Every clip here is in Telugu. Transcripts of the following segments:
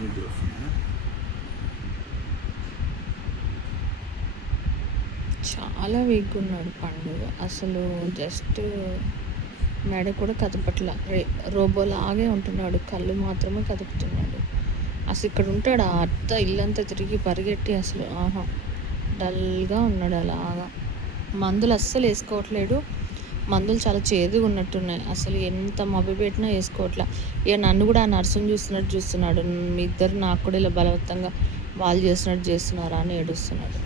నిద్ర వస్తుందా? చాలా వీక్గా ఉన్నాడు పండు. అసలు జస్ట్ మెడ కూడా కదపట్ల, రోబోలాగే ఉంటున్నాడు. కళ్ళు మాత్రమే కదుపుతున్నాడు. అసలు ఇక్కడ ఉంటాడు అత్త ఇల్లంతా తిరిగి పరిగెట్టి అసలు డల్గా ఉన్నాడు అలాగా. మందులు అస్సలు వేసుకోవట్లేడు. మందులు చాలా చేదుగా ఉన్నట్టున్నాయి. అసలు ఎంత మభ్య పెట్టినా వేసుకోవట్లే. ఇక నన్ను కూడా ఆ నర్సుని చూస్తున్నాడు. మీ ఇద్దరు నాకు కూడా ఇలా బలవంతంగా వాళ్ళు చేస్తున్నట్టు చేస్తున్నారా అని ఏడుస్తున్నాడు.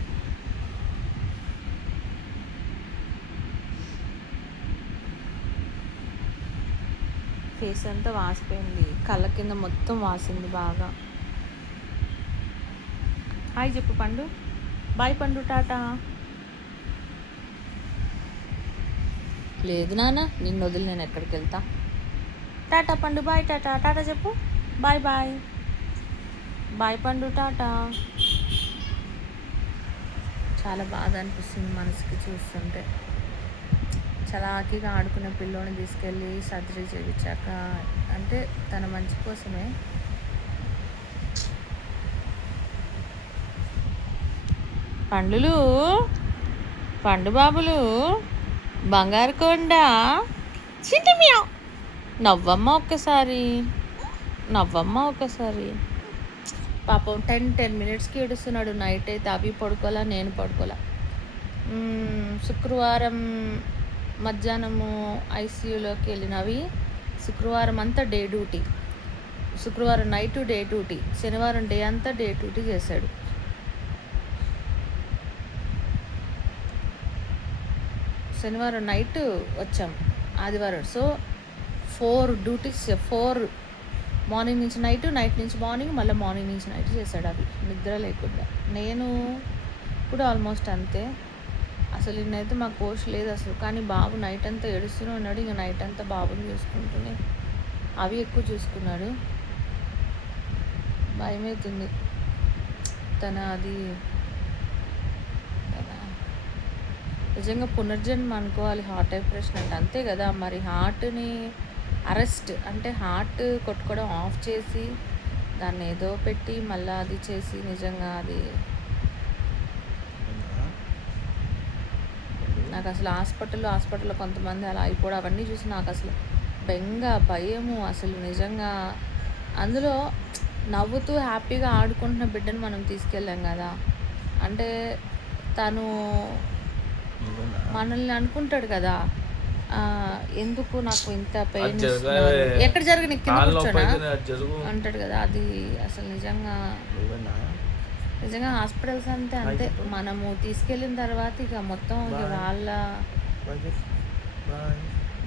ఫేస్ అంతా వాసిపోయింది, కళ్ళ కింద మొత్తం వాసింది బాగా. హాయ్ చెప్పు పండు. బాయ్ పండు, టాటా. లేదు నాన్న, నిన్ను వదిలి నేను ఎక్కడికి వెళ్తా. టాటా పండు, బాయ్. టాటా టాటా చెప్పు. Bye bye. బాయ్ పండు, టాటా. చాలా బాధ అనిపిస్తుంది మనసుకి చూస్తుంటే. చలాకీగా ఆడుకునే పిల్లోని తీసుకెళ్ళి సర్జరీ చేయించాక, అంటే తన మంచి కోసమే. పండులు, పండు బాబులు, బంగారు కొండ, చింటిమియా, నవ్వమ్మ ఒక్కసారి, నవ్వమ్మ ఒక్కసారి. పాపం 10 మినిట్స్కి ఏడుస్తున్నాడు. నైట్ అయితే అవి పడుకోలే, నేను పడుకోలే. శుక్రవారం మధ్యాహ్నము ఐసీయూలోకి వెళ్ళినవి. శుక్రవారం అంతా డే డ్యూటీ, శుక్రవారం నైట్ డే డ్యూటీ, శనివారం డే అంతా డే డ్యూటీ చేశాడు. శనివారం నైట్ వచ్చాం, ఆదివారం. సో 4 డ్యూటీస్, 4 మార్నింగ్ నుంచి నైట్, నైట్ నుంచి మార్నింగ్, మళ్ళీ మార్నింగ్ నుంచి నైట్ చేశాడు అవి నిద్ర లేకుండా. నేను కూడా ఆల్మోస్ట్ అంతే. అసలు నిన్నైతే మాకు పోస్ట్ లేదు అసలు. కానీ బాబు నైట్ అంతా ఏడుస్తూనే ఉన్నాడు. ఇంకా నైట్ అంతా బాబుని చూసుకుంటూనే అవి ఎక్కువ చూసుకున్నాడు. భయమవుతుంది తన అది నిజంగా పునర్జన్మ అనుకోవాలి. హార్ట్ ఆపరేషన్ అంటే అంతే కదా మరి. హార్ట్ని అరెస్ట్ అంటే హార్ట్ కొట్టుకోవడం ఆఫ్ చేసి దాన్ని ఏదో పెట్టి మళ్ళీ అది చేసి, నిజంగా అది నాకు అసలు హాస్పిటల్లో కొంతమంది అలా అయిపోవడం అవన్నీ చూసి నాకు అసలు బెంగ, భయము అసలు నిజంగా. అందులో నవ్వుతూ హ్యాపీగా ఆడుకుంటున్న బిడ్డను మనం తీసుకెళ్ళాం కదా. అంటే తను మనల్ని అనుకుంటాడు కదా, ఎందుకు నాకు ఇంత పెయిన్ ఇస్తున్నారు, ఎక్కడ జరిగిన కింద కూర్చోనా అంటాడు కదా. అది అసలు నిజంగా హాస్పిటల్స్ అంటే అంతే. మనము తీసుకెళ్ళిన తర్వాత ఇక మొత్తం ఇక వాళ్ళ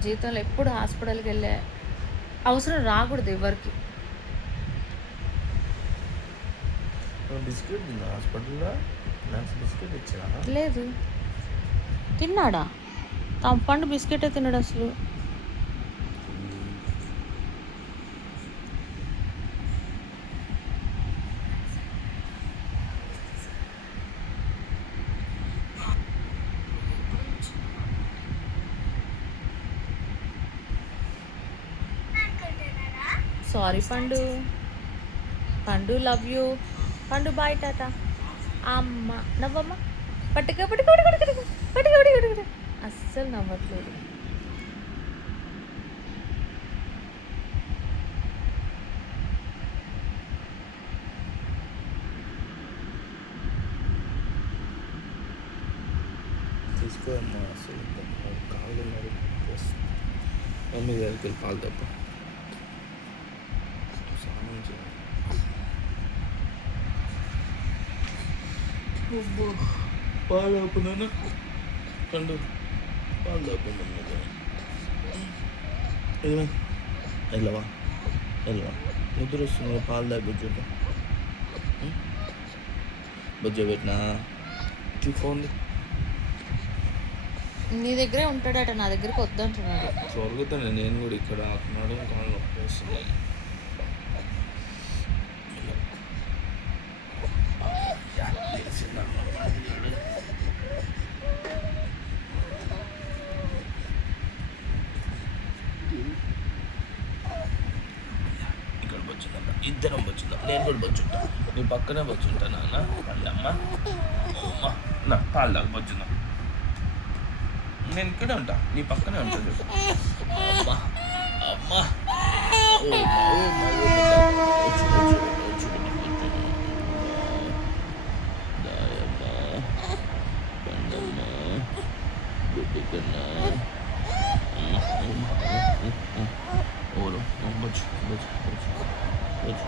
జీవితంలో ఎప్పుడు హాస్పిటల్కి వెళ్ళే అవసరం రాకూడదు ఎవరికి. లేదు, తిన్నాడా? పండు బిస్కెటే తిన్నాడు అసలు. సారీ పండు. పండు లవ్ యూ. పండు బాయ్, టాటా. అమ్మ నవ్వమ్మ. పట్టుక పట్టుక పట్టుక పట్టుక పట్టుక. అస్సలు నవ్వట్లేదు. తీసుకోమ్మా, అసలు కాళ్ళు మమ్మీ దగ్గరికి వెళ్ళి పాలు తప్ప పాలు తప్పునా పండు, పాలు తప్ప వెళ్ళవా నిద్ర వస్తుంది. పాలు దాకా బుజ్జ బుజ్జ పెట్టినా ఫోన్ నీ దగ్గరే ఉంటాడట, నా దగ్గరికి వద్దంటున్నాడు. స్వర్గతాను నేను కూడా ఇక్కడ ఆకున్నాడు, కాళ్ళు నొప్పి వస్తున్నాయి. ఇక్కడ వచ్చిందంట ఇద్దరం బొచ్చుందాం. నేను కూడా బొచ్చుంటా. నీ పక్కనే బొచ్చుంటా నాన్న. మళ్ళమ్మ అమ్మ నా పాలు దాకా బొచ్చుందాం. నేను ఇక్కడే ఉంటా, నీ పక్కనే ఉంటుంది. అమ్మ అమ్మ ఓరు బొచ్చు బొచ్చు బొచ్చు బొచ్చు.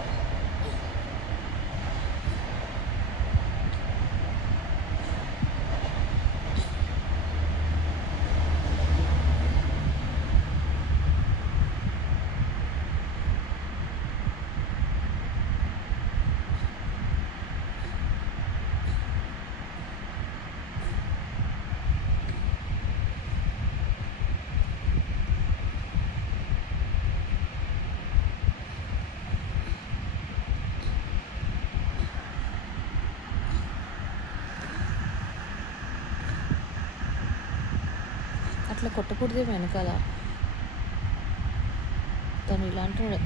అట్లా కొట్టకూడదే వెనకాల. తను ఇలా అంటాడు.